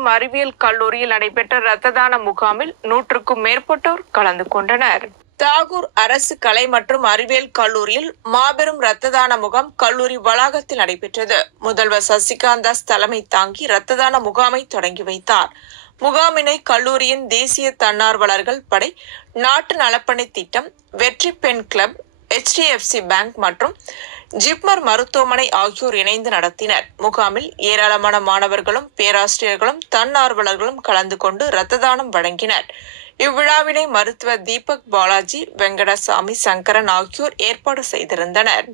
மற்றும் அறிவியல் கல்லூரியில் நடைபெற்ற இரத்த தான முகாமில் 100க்கும் மேற்பட்டோர் கலந்து கொண்டனர். தாகூர் அரசு கலை மற்றும் அறிவியல் கல்லூரியில் மாபெரும் இரத்த தான முகாம் கல்லூரி வளாகத்தில் நடைபெற்றது. முதல்வர் சசிகாந்தாஸ் தலைமை தாங்கி இரத்த தான முகாமை தொடங்கி வைத்தார். முகாமினை கல்லூரியின் தேசிய தன்னார்வலர்கள் படை, நாட்டு நலப்பணி திட்டம், வெற்றி பெண் கிளப், HDFC பேங்க் மற்றும் ஜிப்மர் மருத்துவமனை ஆகியோர் இணைந்து நடத்தினர். முகாமில் ஏராளமான மாணவர்களும் பேராசிரியர்களும் தன்னார்வலர்களும் கலந்து கொண்டு இரத்த தானம் வழங்கினர். இவ்விழாவினை மருத்துவர் தீபக் பாலாஜி, வெங்கடசாமி, சங்கரன் ஆகியோர் ஏற்பாடு செய்திருந்தனர்.